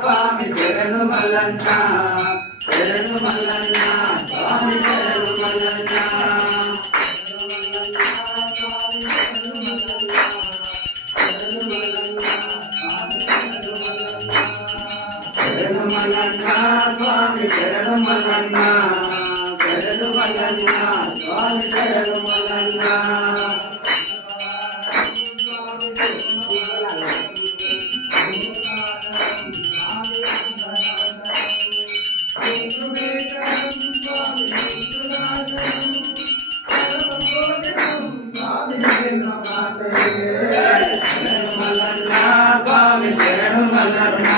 స్వామి శరణు మల్లన్న శరణు మల్లన్న స్వామి శరణు మల్లన్న శరణు మల్లన్న స్వామి శరణు మల్లన్న శరణు మల్లన్న స్వామి శరణు మల్లన్న స్వామి శరణు మల్లన్న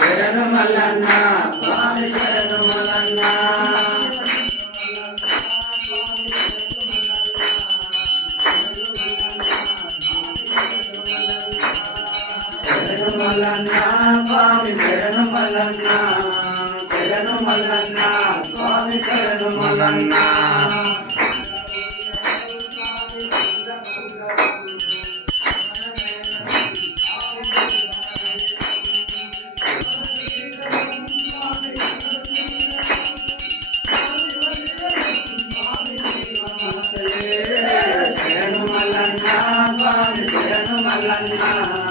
శరణు మల్లన్న స్వామి శరణు మల్లన్న శరణు మల్లన్న స్వామి శరణు మల్లన్న శరణు మల్లన్న స్వామి శరణు మల్లన్న శరణు మల్లన్న స్వామి శరణు మల్లన్న